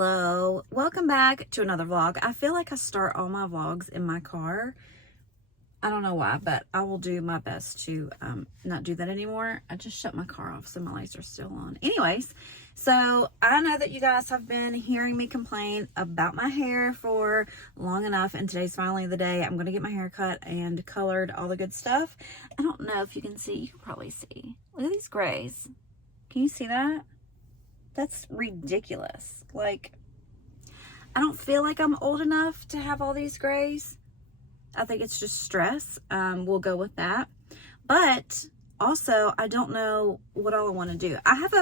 Hello, welcome back to another vlog. I feel like I start all my vlogs in my car. I don't know why, but I will do my best to not do that anymore. I just shut my car off so my lights are still on. Anyways, so I know that you guys have been hearing me complain about my hair for long enough, and today's finally the day. I'm going to get my hair cut and colored, all the good stuff. I don't know if you can see. You can probably see. Look at these grays. Can you see that? That's ridiculous. Like, I don't feel like I'm old enough to have all these grays. I think it's just stress. We'll go with that. But also, I don't know what all I want to do. I have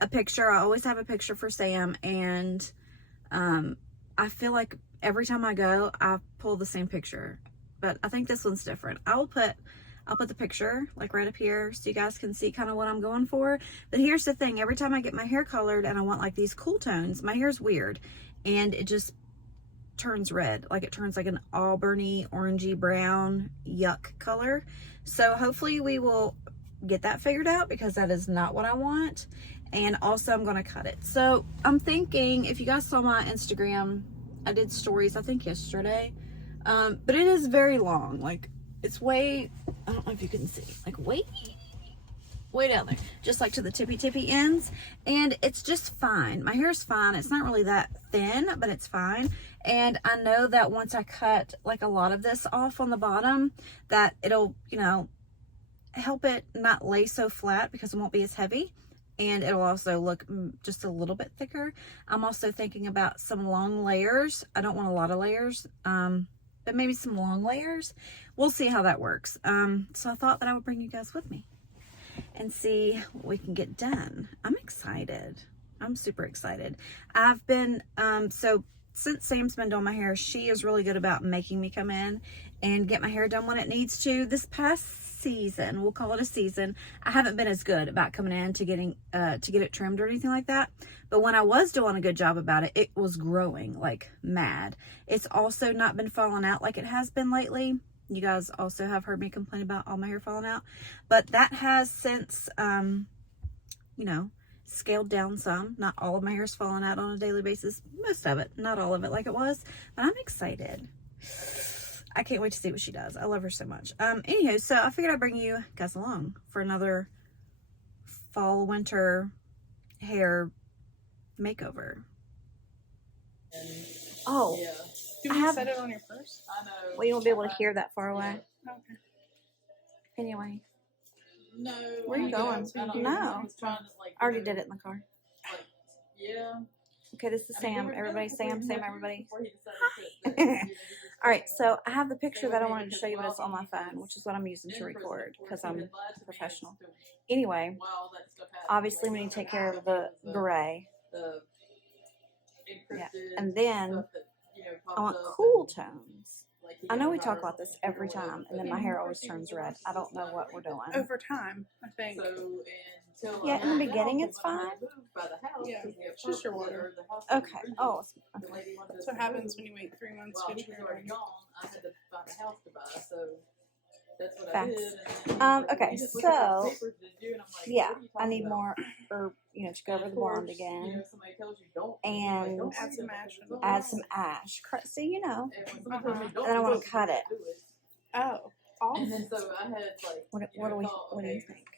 a picture. I always have a picture for Sam, and I feel like every time I go, I pull the same picture. But I think this one's different. I'll put the picture like right up here so you guys can see kind of what I'm going for. But here's the thing, every time I get my hair colored and I want like these cool tones, my hair's weird and it just turns red. Like it turns like an auburny, orangey brown, yuck color. So hopefully we will get that figured out, because that is not what I want. And also I'm going to cut it. So I'm thinking, if you guys saw my Instagram, I did stories I think yesterday, but it is very long. Like, it's way, I don't know if you can see, like way down there, just like to the tippy ends. And it's just fine. My hair is fine. It's not really that thin, but it's fine. And I know that once I cut like a lot of this off on the bottom, that it'll, you know, help it not lay so flat, because it won't be as heavy. And it'll also look just a little bit thicker. I'm also thinking about some long layers. I don't want a lot of layers, but maybe some long layers. We'll see how that works. So I thought that I would bring you guys with me and see what we can get done. I'm excited. I'm super excited. I've been, so since Sam's been doing my hair, she is really good about making me come in and get my hair done when it needs to. This past season, we'll call it a season, I haven't been as good about coming in to getting to get it trimmed or anything like that. But when I was doing a good job about it, it was growing like mad. It's also not been falling out like it has been lately. You guys also have heard me complain about all my hair falling out, but that has since you know, scaled down some. Not all of my hair is falling out on a daily basis. Most of it, not all of it like it was, but I'm excited. I can't wait to see what she does. I love her so much. Anywho, so I figured I'd bring you guys along for another fall, winter hair makeover. Oh, yeah. Do we set it on your purse? I know. Well, you won't be able to hear that far away. Okay. Anyway, No. where are you going? No, I already did it in the car. Like, yeah. Okay, this is Sam. Everybody, Sam, everybody. Hi. All right, so I have the picture that I wanted to show you, but it's on my phone, which is what I'm using to record because I'm a professional. Anyway, obviously we need to take care of the gray. Yeah, and then I want cool tones. I know we talk about this every time, and then my hair always turns red. I don't know what we're doing. Over time, I think. Yeah, in the beginning it's fine. Yeah, it's just your water. Okay. Oh, okay. That's what happens when you wait 3 months to get your hair done. I had to find a house to buy, so that's what Facts. I did. Okay, so yeah, I need more, or you know, to go over the blonde again, and add some ash. See, you know, and then I want to cut it. Oh, and then so I had like. What do you think?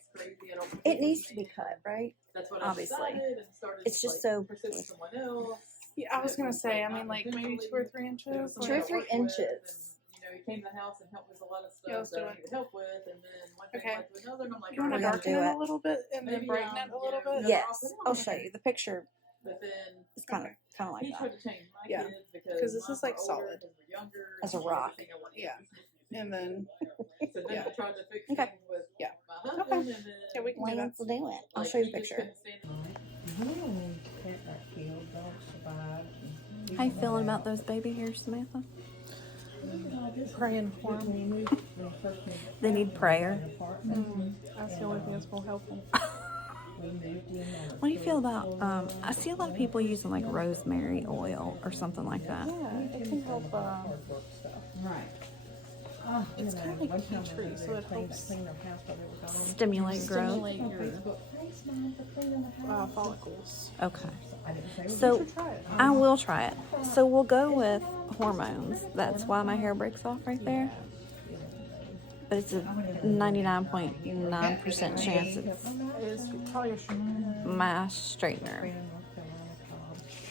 It needs to be cut, right? Obviously, it's just so. yeah, I was gonna say. I mean, like maybe 2 or 3 inches. 2 or 3 inches. He came to the house and helped with a lot of stuff Yeah, let's do that I it. could help with, and then one thing Okay. led to another, and I'm like, You want to We're gonna darken do it it. a little bit and then Maybe, brighten it a little bit? Yes, I'll show you. The picture But then is kind of like he that. tried to change my Yeah. kids Because this mine is, like, were older, solid. his were younger, As a and rock. everything I wanted. Yeah. And then So then Yeah. I tried to fix Okay. things with Yeah. my husband, and then Yeah, we can do that. Let's do it. I'll like, show you he the just picture. couldn't stand How you feeling about those baby hairs, Samantha? praying for them. They need prayer. That's the only thing that's gonna help them. What do you feel about, I see a lot of people using like rosemary oil or something like that. Yeah, it can help. It's kind of like tea tree, so it helps Stimulate growth. stimulate your follicles. Okay. So You should try it. I will try it. So we'll go with hormones. That's why my hair breaks off right there. But it's a 99.9% chance it's It's probably your straightener. my straightener.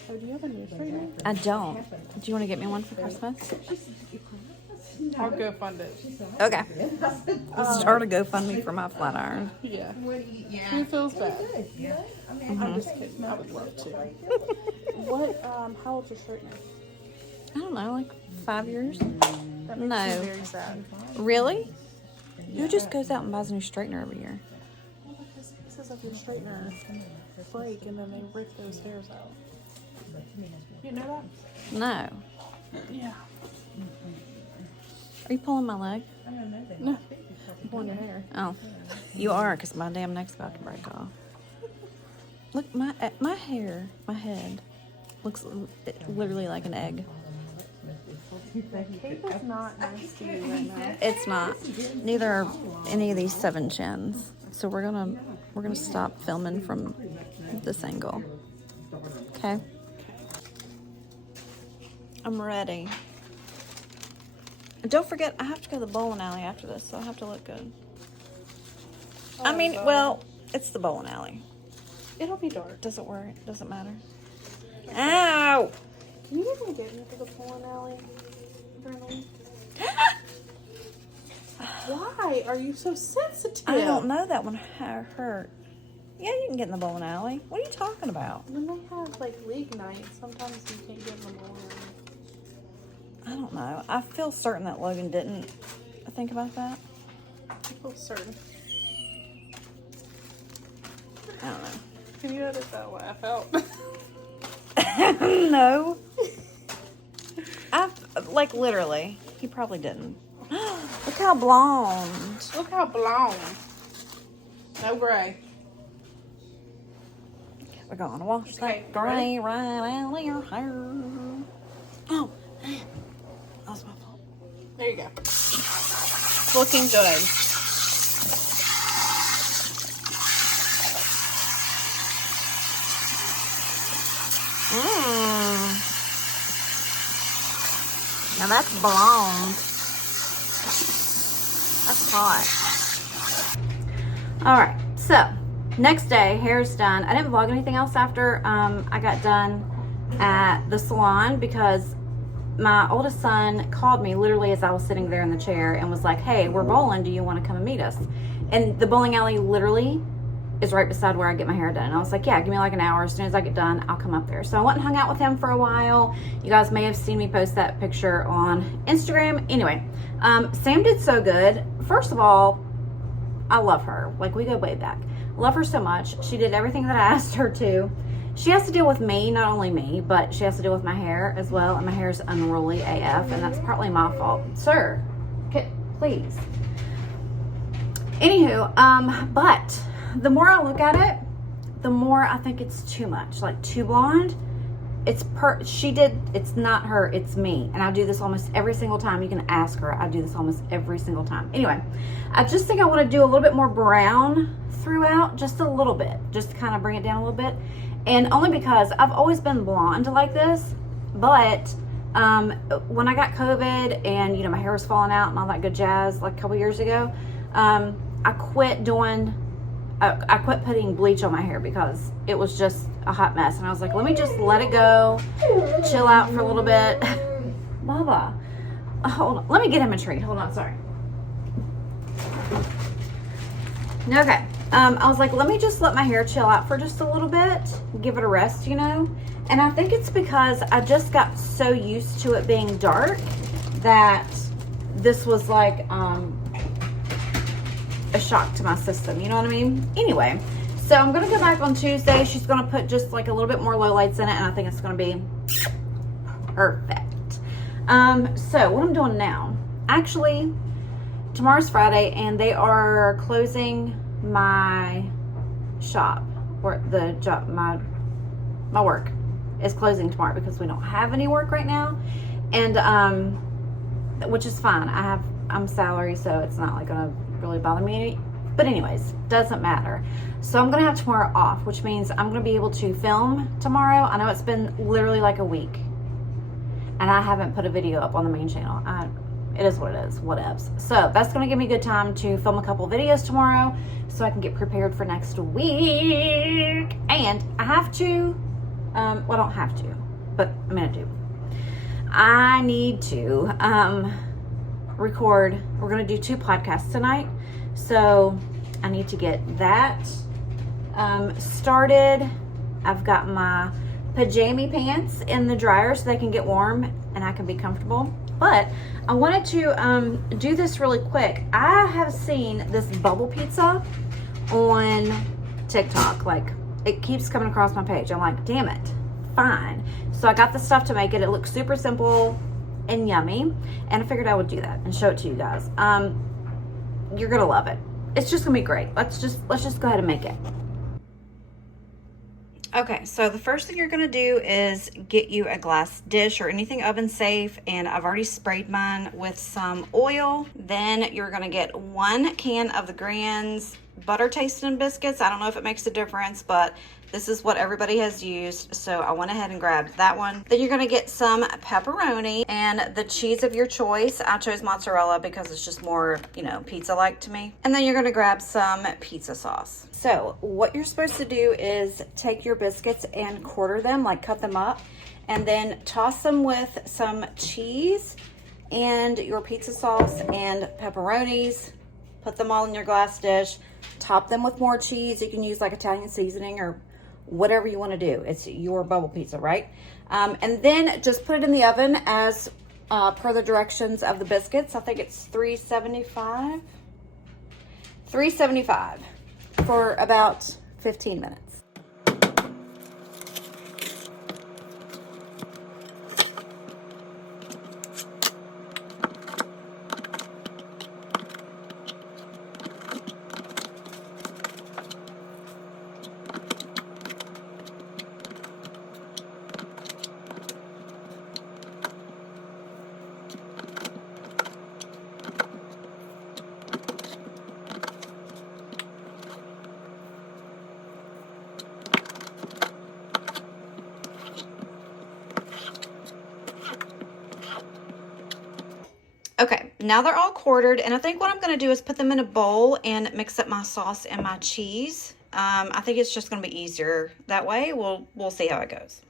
Oh, do you have a new straightener? I don't. Do you want to get me one for Christmas? I'll go fund it. Okay. Start a GoFundMe for my flat iron. Yeah. Who feels bad? I'm just kidding. I would love to. What? How old's your straightener? I don't know, like 5 years? That makes me No. very sad. Really? Who just goes out and buys a new straightener every year? Well, because pieces of your straightener break and then they rip those hairs out. You know that? No. Yeah. Are you pulling my leg? No. I'm pulling your hair. Oh, you are, because my damn neck's about to break off. Look, my hair, my head, looks literally like an egg. The cape is not nice to you right now. It's not. Neither are any of these 7 chins. So we're gonna stop filming from this angle. Okay. I'm ready. And don't forget, I have to go to the bowling alley after this, so I have to look good. I mean, well, it's the bowling alley. It'll be dark. Doesn't worry. Doesn't matter. Ow! Can you even get me to the bowling alley during the week? Why are you so sensitive? I don't know that one hurt. Yeah, you can get in the bowling alley. What are you talking about? When they have like league nights, sometimes you can't get in the bowling alley. I don't know. I feel certain that Logan didn't think about that. I feel certain. I don't know. Can you edit that laugh out? No. Like literally. He probably didn't. Look how blonde. Look how blonde. No gray. We're gonna wash Okay, that gray right out of your hair. Oh, that was my fault. There you go. It's looking good. Now that's blonde. That's hot. All right, so next day, hair's done. I didn't vlog anything else after I got done at the salon because my oldest son called me literally as I was sitting there in the chair and was like, hey, we're bowling. Do you want to come and meet us? And the bowling alley literally is right beside where I get my hair done. And I was like, yeah, give me like an hour. As soon as I get done, I'll come up there. So I went and hung out with him for a while. You guys may have seen me post that picture on Instagram. Anyway, Sam did so good. First of all, I love her. Like, we go way back. Love her so much. She did everything that I asked her to. She has to deal with me, not only me, but she has to deal with my hair as well. And my hair is unruly AF, and that's partly my fault. Sir, please. Anywho, but the more I look at it, the more I think it's too much. Like, too blonde. It's not her, it's me. And I do this almost every single time. You can ask her. I do this almost every single time. Anyway, I just think I want to do a little bit more brown throughout, just a little bit, just to kind of bring it down a little bit. And only because I've always been blonde like this, but when I got COVID and, you know, my hair was falling out and all that good jazz like a couple years ago, I quit putting bleach on my hair because it was just a hot mess. And I was like, let me just let it go, chill out for a little bit. Baba, hold on. Let me get him a treat. Hold on, sorry. Okay. I was like, let me just let my hair chill out for just a little bit, give it a rest, you know? And I think it's because I just got so used to it being dark that this was like a shock to my system, you know what I mean? Anyway, so I'm going to go back on Tuesday. She's going to put just like a little bit more lowlights in it, and I think it's going to be perfect. So what I'm doing now, actually, tomorrow's Friday, and they are closing my shop, or the job, my work is closing tomorrow because we don't have any work right now, and which is fine. I'm salary, so it's not like gonna really bother me But anyways, doesn't matter. So I'm going to have tomorrow off, which means I'm going to be able to film tomorrow. I know it's been literally like a week, and I haven't put a video up on the main channel. It is what it is, whatevs. So that's going to give me a good time to film a couple videos tomorrow so I can get prepared for next week. And I have to, well, I don't have to, but I'm going to do. I need to record. We're going to do 2 podcasts tonight. So I need to get that started. I've got my pajama pants in the dryer so they can get warm and I can be comfortable. But I wanted to do this really quick. I have seen this bubble pizza on TikTok. Like, it keeps coming across my page. I'm like, damn it, fine. So I got the stuff to make it. It looks super simple and yummy, and I figured I would do that and show it to you guys. You're gonna love it. It's just gonna be great. Let's just go ahead and make it. Okay, so the first thing you're going to do is get you a glass dish or anything oven safe, and I've already sprayed mine with some oil. Then you're going to get 1 can of the Grand's butter tasting biscuits. I don't know if it makes a difference, but this is what everybody has used, so I went ahead and grabbed that one. Then you're going to get some pepperoni and the cheese of your choice. I chose mozzarella because it's just more, you know, pizza-like to me. And then you're going to grab some pizza sauce. So what you're supposed to do is take your biscuits and quarter them, like cut them up, and then toss them with some cheese and your pizza sauce and pepperonis. Put them all in your glass dish. Top them with more cheese. You can use like Italian seasoning or whatever you want to do. It's your bubble pizza, right? And then just put it in the oven as per the directions of the biscuits. I think it's 375 for about 15 minutes. Okay, now they're all quartered, and I think what I'm going to do is put them in a bowl and mix up my sauce and my cheese. I think it's just going to be easier that way. We'll see how it goes.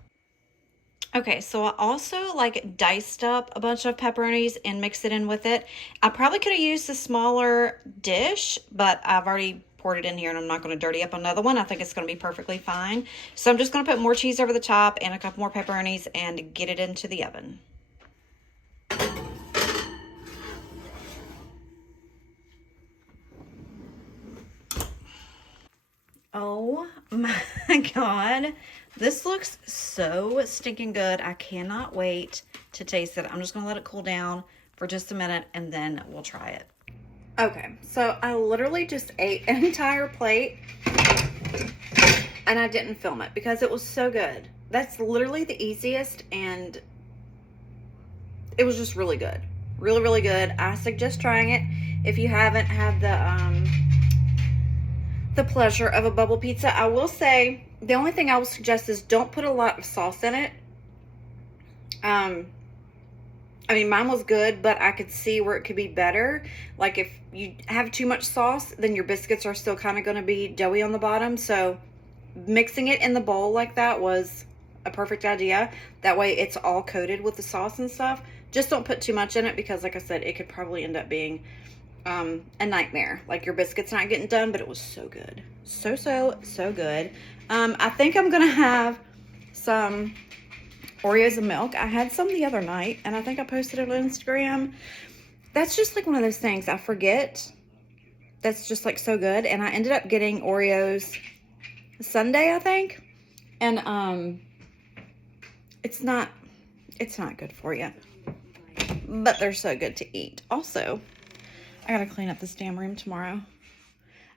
Okay, so I also like diced up a bunch of pepperonis and mixed it in with it. I probably could have used a smaller dish, but I've already poured it in here and I'm not going to dirty up another one. I think it's going to be perfectly fine. So I'm just going to put more cheese over the top and a couple more pepperonis and get it into the oven. Oh my God. This looks so stinking good. I cannot wait to taste it. I'm just going to let it cool down for just a minute and then we'll try it. Okay, so I literally just ate an entire plate and I didn't film it because it was so good. That's literally the easiest, and it was just really good. Really, really good. I suggest trying it if you haven't had the pleasure of a bubble pizza. I will say the only thing I will suggest is don't put a lot of sauce in it. I mean, mine was good, but I could see where it could be better. Like if you have too much sauce, then your biscuits are still kind of going to be doughy on the bottom. So mixing it in the bowl like that was a perfect idea. That way it's all coated with the sauce and stuff. Just don't put too much in it because, like I said, it could probably end up being a nightmare. Like your biscuits not getting done, but it was so good. So good. I think I'm gonna have some Oreos and milk. I had some the other night and I think I posted it on Instagram. That's just like one of those things I forget. That's just like so good. And I ended up getting Oreos Sunday, I think. And it's not good for you, but they're so good to eat. Also, I gotta clean up this damn room tomorrow.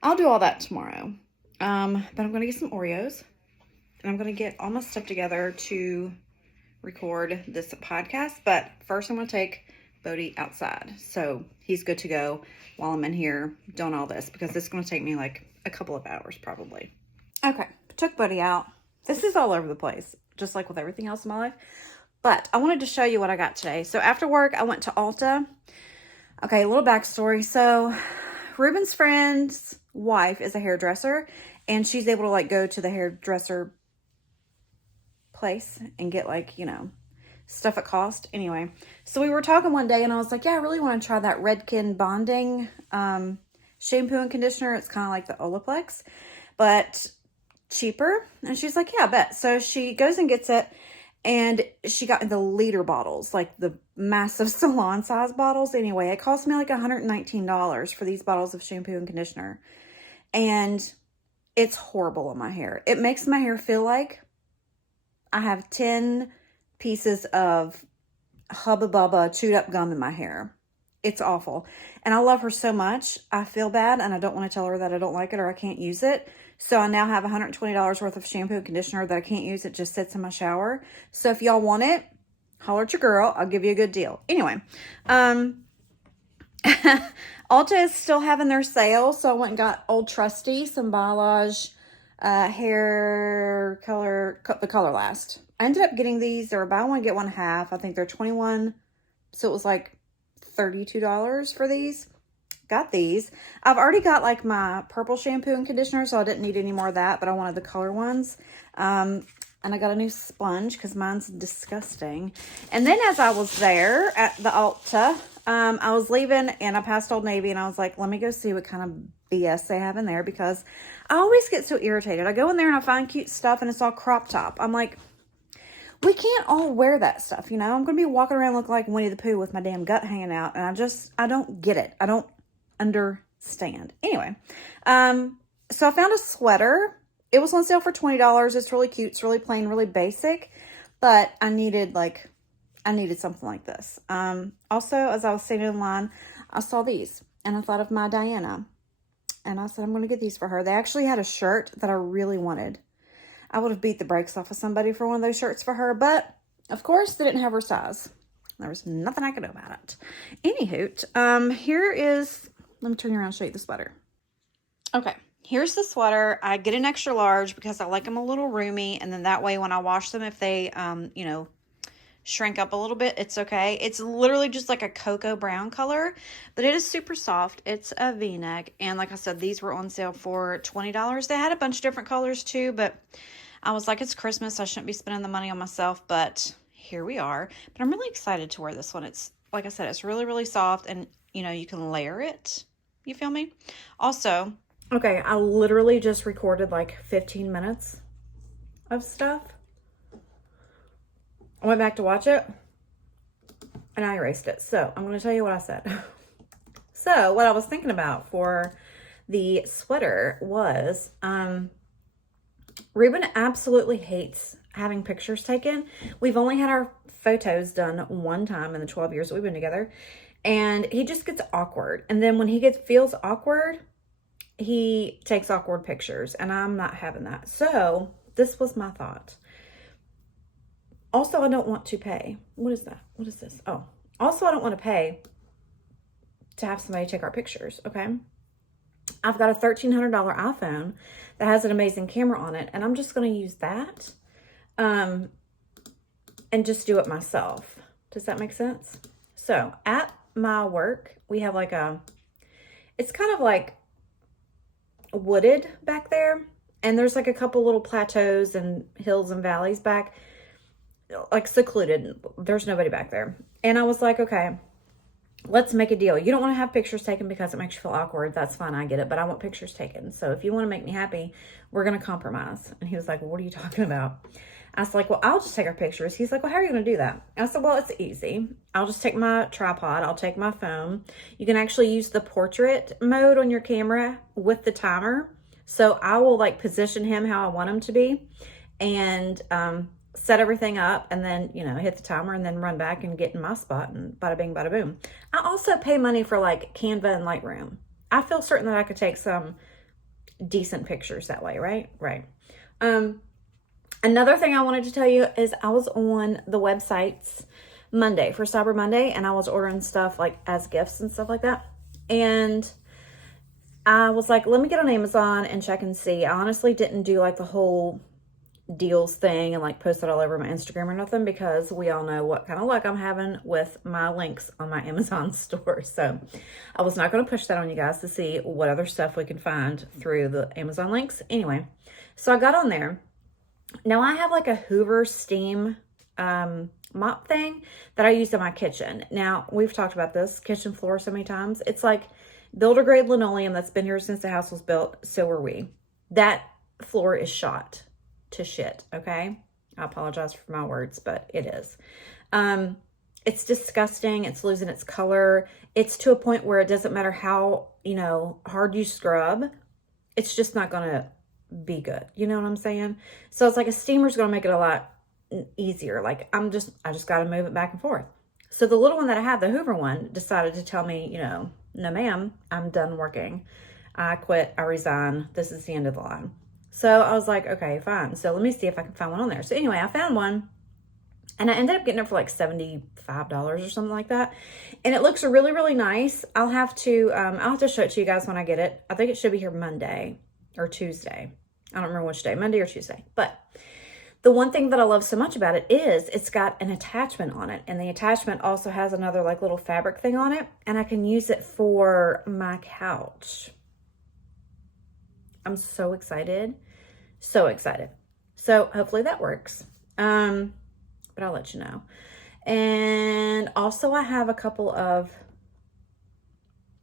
I'll do all that tomorrow. But I'm gonna get some Oreos and I'm gonna get all my stuff together to record this podcast. But first I'm gonna take Bodie outside. So he's good to go while I'm in here doing all this, because it's going to take me like a couple of hours probably. Okay, took Bodie out. This is all over the place, just like with everything else in my life. But I wanted to show you what I got today. So after work, I went to Ulta. Okay, a little backstory. So Ruben's friend's wife is a hairdresser, and she's able to like go to the hairdresser place and get like, you know, stuff at cost. Anyway, so we were talking one day and I was like, yeah, I really want to try that Redken bonding shampoo and conditioner. It's kind of like the Olaplex, but cheaper. And she's like, yeah, I bet. So she goes and gets it, and she got the liter bottles, like the massive salon size bottles. Anyway, it cost me like $119 for these bottles of shampoo and conditioner. And it's horrible on my hair. It makes my hair feel like I have 10 pieces of Hubba Bubba chewed up gum in my hair. It's awful. And I love her so much. I feel bad and I don't want to tell her that I don't like it or I can't use it. So I now have $120 worth of shampoo and conditioner that I can't use. It just sits in my shower. So if y'all want it, holler at your girl. I'll give you a good deal. Anyway, Ulta is still having their sale. So I went and got Old Trusty, some Biolage hair color, the Color Last. I ended up getting these. They were buy one, get one half. I think they're 21. So it was like $32 for these. Got these. I've already got like my purple shampoo and conditioner, so I didn't need any more of that, but I wanted the color ones. And I got a new sponge because mine's disgusting. And then as I was there at the Ulta, I was leaving and I passed Old Navy and I was like, let me go see what kind of BS they have in there, because I always get so irritated. I go in there and I find cute stuff and it's all crop top. I'm like, we can't all wear that stuff, you know? I'm going to be walking around looking like Winnie the Pooh with my damn gut hanging out. And I don't get it. I don't understand. Anyway, so I found a sweater. It was on sale for $20. It's really cute. It's really plain, really basic. But I needed something like this. Also, as I was standing in line, I saw these. And I thought of my Diana. And I said, I'm going to get these for her. They actually had a shirt that I really wanted. I would have beat the brakes off of somebody for one of those shirts for her, but of course they didn't have her size. There was nothing I could do about it. Anywho, here is, let me turn you around and show you the sweater. Okay, here's the sweater. I get an extra large because I like them a little roomy, and then that way when I wash them, if they, you know, shrink up a little bit, it's okay. It's literally just like a cocoa brown color, but it is super soft. It's a V-neck, and like I said, these were on sale for $20. They had a bunch of different colors too, but I was like, it's Christmas, I shouldn't be spending the money on myself, but here we are. But I'm really excited to wear this one. It's, like I said, it's really, really soft, and, you know, you can layer it. You feel me? Also, okay, I literally just recorded like 15 minutes of stuff. I went back to watch it, and I erased it. So I'm going to tell you what I said. So what I was thinking about for the sweater was, Ruben absolutely hates having pictures taken. We've only had our photos done one time in the 12 years that we've been together, and he just gets awkward. And then when he feels awkward, he takes awkward pictures, and I'm not having that. So this was my thought. Also, I don't want to pay. What is that? What is this? Oh, also, I don't want to pay to have somebody take our pictures, okay? I've got a $1,300 iPhone that has an amazing camera on it, and I'm just going to use that and just do it myself. Does that make sense? So, at my work, we have like it's kind of like wooded back there, and there's like a couple little plateaus and hills and valleys back, like secluded. There's nobody back there. And I was like, okay, let's make a deal. You don't want to have pictures taken because it makes you feel awkward. That's fine. I get it. But I want pictures taken. So if you want to make me happy, we're going to compromise. And he was like, well, what are you talking about? I was like, well, I'll just take our pictures. He's like, well, how are you going to do that? I said, well, it's easy. I'll just take my tripod. I'll take my phone. You can actually use the portrait mode on your camera with the timer. So I will like position him how I want him to be, and set everything up, and then, you know, hit the timer and then run back and get in my spot, and bada bing, bada boom. I also pay money for like Canva and Lightroom. I feel certain that I could take some decent pictures that way, right? Right. Another thing I wanted to tell you is I was on the websites Monday, for Cyber Monday, and I was ordering stuff like as gifts and stuff like that. And I was like, let me get on Amazon and check and see. I honestly didn't do like the whole deals thing and like post it all over my Instagram or nothing, because we all know what kind of luck I'm having with my links on my Amazon store. So I was not going to push that on you guys to see what other stuff we can find through the Amazon links. Anyway, so I got on there. Now I have like a Hoover steam mop thing that I use in my kitchen. Now we've talked about this kitchen floor so many times. It's like builder grade linoleum that's been here since the house was built. So are we. That floor is shot to shit. Okay. I apologize for my words, but it is. It's disgusting. It's losing its color. It's to a point where it doesn't matter how, hard you scrub. It's just not going to be good. You know what I'm saying? So it's like a steamer's going to make it a lot easier. Like I just got to move it back and forth. So the little one that I have, the Hoover one, decided to tell me, no ma'am, I'm done working. I quit. I resign. This is the end of the line. So I was like, okay, fine. So let me see if I can find one on there. So anyway, I found one and I ended up getting it for like $75 or something like that. And it looks really, really nice. I'll have to show it to you guys when I get it. I think it should be here Monday or Tuesday. I don't remember which day, Monday or Tuesday. But the one thing that I love so much about it is it's got an attachment on it. And the attachment also has another like little fabric thing on it. And I can use it for my couch. I'm so excited. So excited. So hopefully that works. But I'll let you know. And also I have a couple of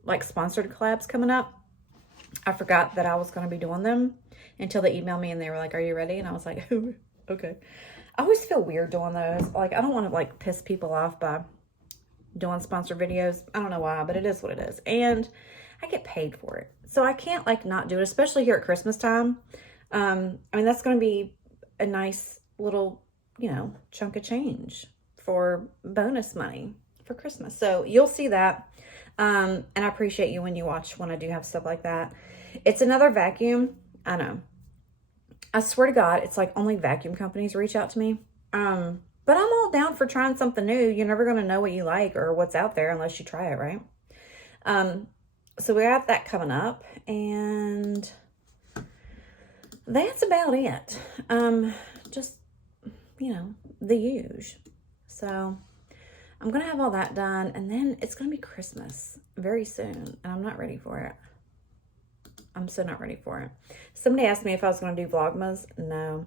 like sponsored collabs coming up. I forgot that I was going to be doing them until they emailed me and they were like, are you ready? And I was like, okay. I always feel weird doing those. Like, I don't want to like piss people off by doing sponsored videos. I don't know why, but it is what it is. And I get paid for it. So I can't like not do it, especially here at Christmas time. I mean, that's going to be a nice little, chunk of change for bonus money for Christmas. So you'll see that. And I appreciate you when you watch when I do have stuff like that. It's another vacuum. I know. I swear to God, it's like only vacuum companies reach out to me. But I'm all down for trying something new. You're never going to know what you like or what's out there unless you try it, right? So we got that coming up, and that's about it. Just, the usual. So I'm going to have all that done, and then it's going to be Christmas very soon, and I'm not ready for it. I'm so not ready for it. Somebody asked me if I was going to do Vlogmas. No.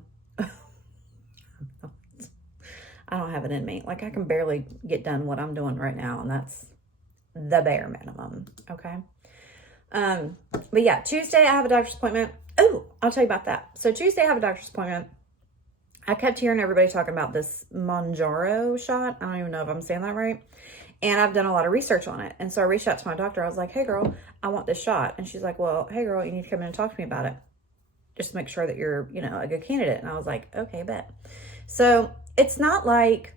I don't have it in me. Like, I can barely get done what I'm doing right now, and that's the bare minimum, okay? But yeah, Tuesday I have a doctor's appointment. Oh, I'll tell you about that. So Tuesday I have a doctor's appointment. I kept hearing everybody talking about this Mounjaro shot. I don't even know if I'm saying that right. And I've done a lot of research on it. And so I reached out to my doctor. I was like, hey girl, I want this shot. And she's like, well, hey girl, you need to come in and talk to me about it. Just to make sure that you're, a good candidate. And I was like, okay, bet. So it's not like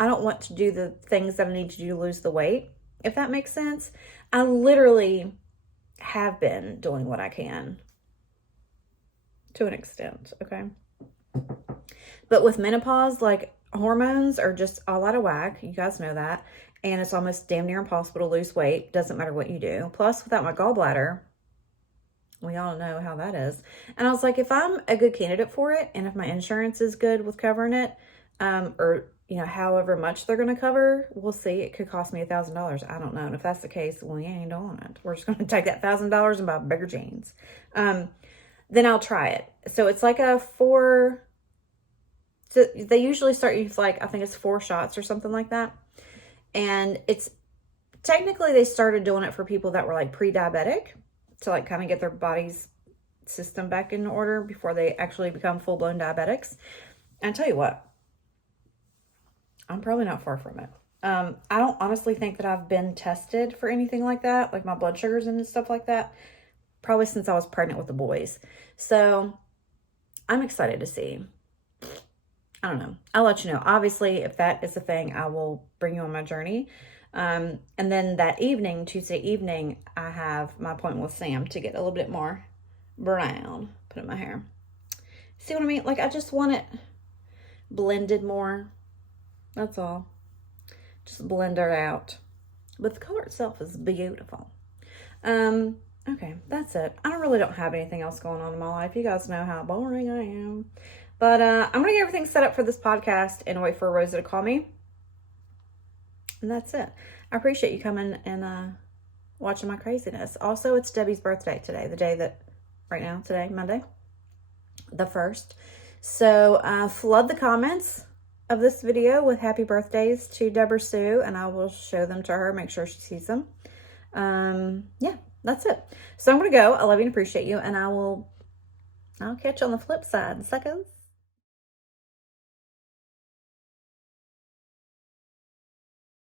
I don't want to do the things that I need to do to lose the weight, if that makes sense. I literally have been doing what I can to an extent, okay? But with menopause, like, hormones are just all out of whack. You guys know that. And it's almost damn near impossible to lose weight. Doesn't matter what you do. Plus, without my gallbladder, we all know how that is. And I was like, if I'm a good candidate for it, and if my insurance is good with covering it, or, however much they're going to cover, we'll see. It could cost me $1,000. I don't know. And if that's the case, well, you ain't doing it. We're just going to take that $1,000 and buy bigger jeans. Then I'll try it. So it's like so they usually start you with like, I think it's 4 shots or something like that. And it's technically they started doing it for people that were like pre-diabetic to like kind of get their body's system back in order before they actually become full-blown diabetics. And I tell you what, I'm probably not far from it. I don't honestly think that I've been tested for anything like that, like my blood sugars and stuff like that, probably since I was pregnant with the boys. So I'm excited to see. I don't know. I'll let you know. Obviously, if that is the thing, I will bring you on my journey. And then that evening, Tuesday evening, I have my appointment with Sam to get a little bit more brown put in my hair. See what I mean? Like, I just want it blended more. That's all. Just blend it out. But the color itself is beautiful. Okay, that's it. I really don't have anything else going on in my life. You guys know how boring I am. But I'm going to get everything set up for this podcast and wait for Rosa to call me. And that's it. I appreciate you coming and watching my craziness. Also, it's Debbie's birthday today. The day that, right now, today, Monday, the 1st. So flood the comments of this video with happy birthdays to Deborah Sue, and I will show them to her, make sure she sees them. Yeah, that's it. So I'm going to go. I love you and appreciate you, and I'll catch you on the flip side, suckers.